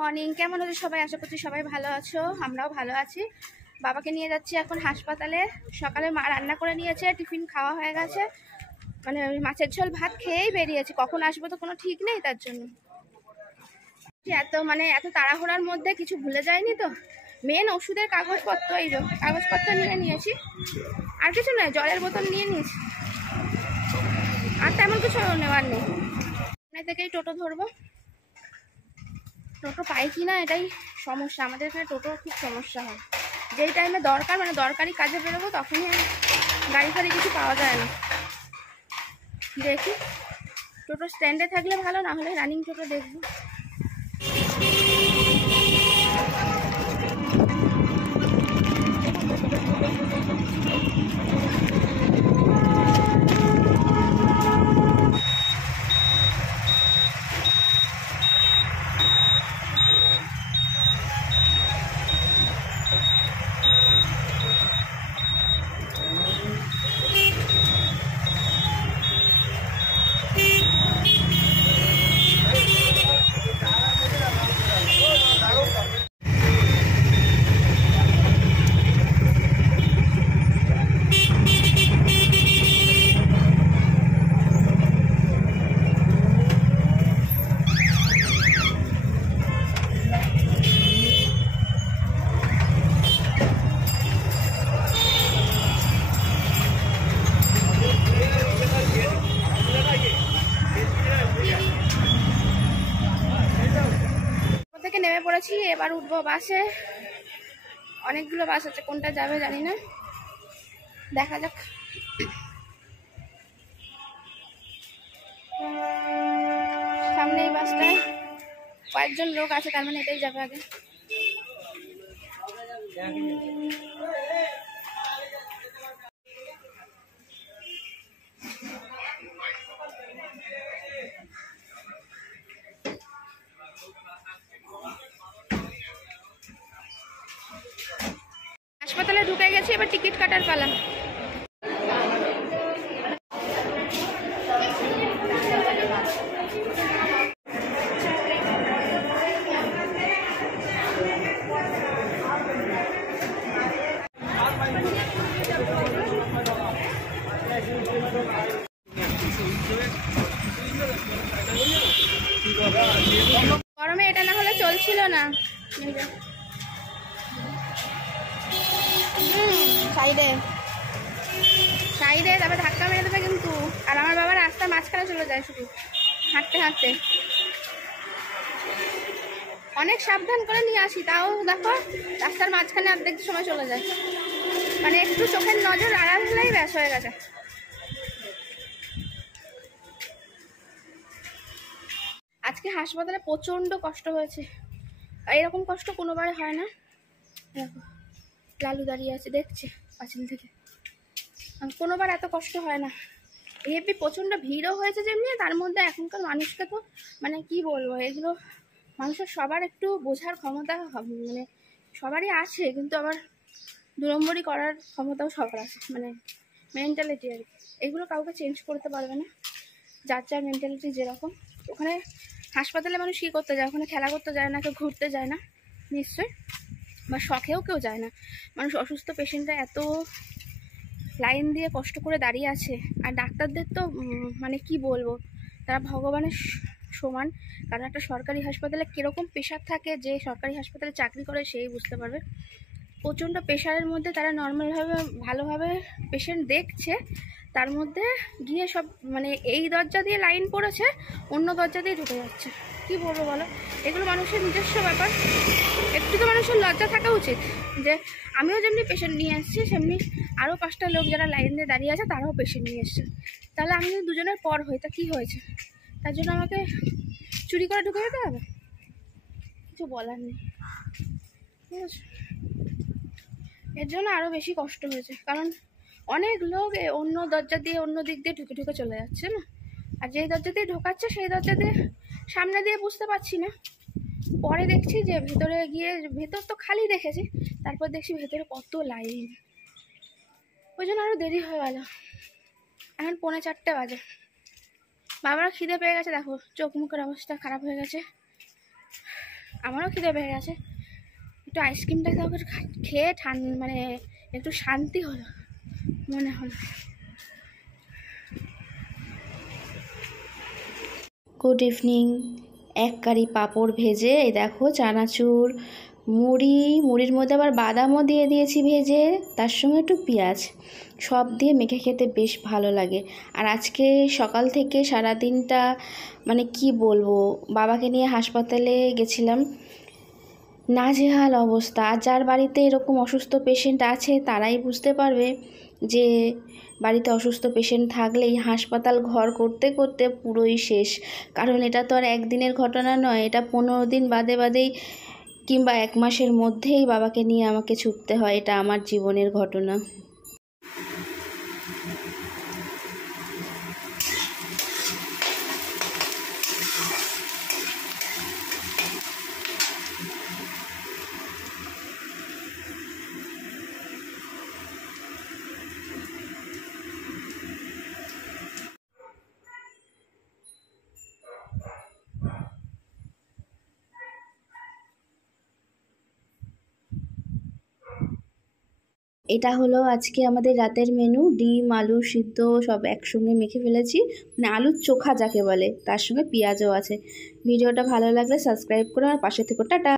Morning, কেমন আছো সবাই? আশা করছি সবাই ভালো আছো, আমরাও ভালো আছি। বাবাকে নিয়ে যাচ্ছি এখন হাসপাতালে। সকালে মা রান্না করে নিয়েছে, টিফিন খাওয়া হয়ে গেছে, মানে ওই মাছের ঝোল ভাত খেয়েই বেরিয়েছি। কখন আসবো তো কোনো ঠিক নেই, তার জন্য এত তাড়াহুড়ার মধ্যে কিছু ভুলে যায়নি তো। মেন ওষুধের কাগজপত্র, এই কাগজপত্র নিয়ে নিয়েছি, আর কিছু নয়, জলের বোতল নিয়ে নিয়েছি, আর তেমন কিছু নেওয়ার নেই। এখান থেকেই টোটো ধরবো। টোটো পাই কি না এটাই সমস্যা, আমাদের এখানে টোটোর খুব সমস্যা হয়। যেই টাইমে দরকার, মানে দরকারি কাজে বেরোবো, তখনই গাড়ি ফাড়ি কিছু পাওয়া যায় না। দেখি টোটো স্ট্যান্ডে থাকলে ভালো, না হলে রানিং টোটো দেখবো। নেমে পড়েছি, এবার উঠবো বাসে। অনেকগুলো বাস আছে, কোনটা যাবে জানি না, দেখা যাক। সামনে এই বাসটায় কয়েকজন লোক আছে, তার মানে এটাই যাবে আগে। হাসপাতালে ঢুকে গেছি, এবার টিকিট কাটার পালা। গরমে এটা না হলে চলছিল না। সাইডে সাইডে তারপরে ধাক্কা মেরে দেবে কিন্তু। আর আমার বাবা রাস্তা মাঝখানে চলে যায় শুধু হাঁটতে হাঁটতে। অনেক সাবধান করে নিয়ে আসি, তাও দেখো রাস্তার মাঝখানে অর্ধেক সময় চলে যায়। মানে একটু চোখের নজর আড়াল হলেই ব্যাস হয়ে গেছে। আজকে হাসপাতালে প্রচন্ড কষ্ট হয়েছে, এরকম কষ্ট কোনোবারে হয় না। দেখো লালু দাঁড়িয়ে আছে, দেখছে পাঁচিল থেকে। কোনোবার এত কষ্ট হয় না। হেবি প্রচন্ড ভিড়ও হয়েছে যেমনি, তার মধ্যে এখনকার মানুষকে তো মানে কি বলবো, এগুলো মানুষের সবার একটু বোঝার ক্ষমতা মানে সবারই আছে, কিন্তু আবার 2 নম্বরই করার ক্ষমতাও সবার আছে, মানে মেন্টালিটি আর কি। এগুলো কাউকে চেঞ্জ করতে পারবে না, যার যার মেন্টালিটি যেরকম। ওখানে হাসপাতালে মানুষ কী করতে যায়? ওখানে খেলা করতে যায় না, কেউ ঘুরতে যায় না নিশ্চয়ই, বা শখেও কেউ যায় না। মানুষ অসুস্থ পেশেন্টরা এত লাইন দিয়ে কষ্ট করে দাঁড়িয়ে আছে, আর ডাক্তারদের তো মানে কি বলবো, তারা ভগবানের সমান। কারণ একটা সরকারি হাসপাতালে কীরকম প্রেশার থাকে, যে সরকারি হাসপাতালে চাকরি করে সেই বুঝতে পারবে। প্রচণ্ড প্রেশারের মধ্যে তারা নর্মালভাবে ভালোভাবে পেশেন্ট দেখছে, তার মধ্যে গিয়ে সব মানে এই দরজা দিয়ে লাইন পড়েছে, অন্য দরজা দিয়ে ঢুকে যাচ্ছে। কি বলবো বলো, এগুলো মানুষের নিজস্ব ব্যাপার। একটু তো মানুষের লজ্জা থাকা উচিত, যে আমিও যেমনি পেশেন্ট নিয়ে আসছি, সেমনি আরও 5টা লোক যারা লাইন দিয়ে দাঁড়িয়ে আছে তারাও পেশেন্ট নিয়ে এসছে। তাহলে আমি যদি দুজনের পর হই, তা কী হয়েছে? তার জন্য আমাকে চুরি করে ঢুকে যেতে হবে? কিছু বলার নেই, ঠিক আছে। এর জন্য আরও বেশি কষ্ট হয়েছে, কারণ অনেক লোক অন্য দরজা দিয়ে অন্য দিক দিয়ে ঢুকে ঢুকে চলে যাচ্ছে না। আর যেই দরজা দিয়ে ঢোকাচ্ছে সেই দরজা দিয়ে সামনে দিয়ে বুঝতে পারছি না, পরে দেখছি যে ভেতরে গিয়ে, ভেতর তো খালি দেখেছি, তারপর দেখছি ভেতরে কত লাইন। ওই জন্য আরও দেরি হয়ে গেল। এখন 3:45 বাজে। বাবার খিদে পেয়ে গেছে, দেখো চোখ মুখের অবস্থা খারাপ হয়ে গেছে। আমারও খিদে পেয়ে গেছে, একটু আইসক্রিমটা খেয়ে মানে একটু শান্তি হলো মনে হলো। Good evening. এক কারি পাঁপড় ভেজে, এই দেখো চানাচুর, মুড়ির মধ্যে আবার বাদামও দিয়ে দিয়েছি ভেজে, তার সঙ্গে একটু পেঁয়াজ, সব দিয়ে মেখে খেতে বেশ ভালো লাগে। আর আজকে সকাল থেকে সারা দিনটা মানে কি বলবো, বাবাকে নিয়ে হাসপাতালে গেছিলাম, নাজেহাল অবস্থা। আর যার বাড়িতে এরকম অসুস্থ পেশেন্ট আছে তারাই বুঝতে পারবে যে বাড়িতে অসুস্থ পেশেন্ট থাকলেই হাসপাতাল ঘর করতে করতে পুরোই শেষ। কারণ এটা তো আর একদিনের ঘটনা নয়, এটা 15 দিন বাদে বাদেই কিংবা 1 মাসের মধ্যেই বাবাকে নিয়ে আমাকে ছুটতে হয়। এটা আমার জীবনের ঘটনা। এটা হলো আজকে আমাদের রাতের মেনু। ডিম, আলু সিদ্ধ সব একসঙ্গে মেখে ফেলেছি, মানে আলুর চোখা যাকে বলে, তার সঙ্গে পেঁয়াজও আছে। ভিডিওটা ভালো লাগলে সাবস্ক্রাইব করো আর পাশে থেকো। টাটা।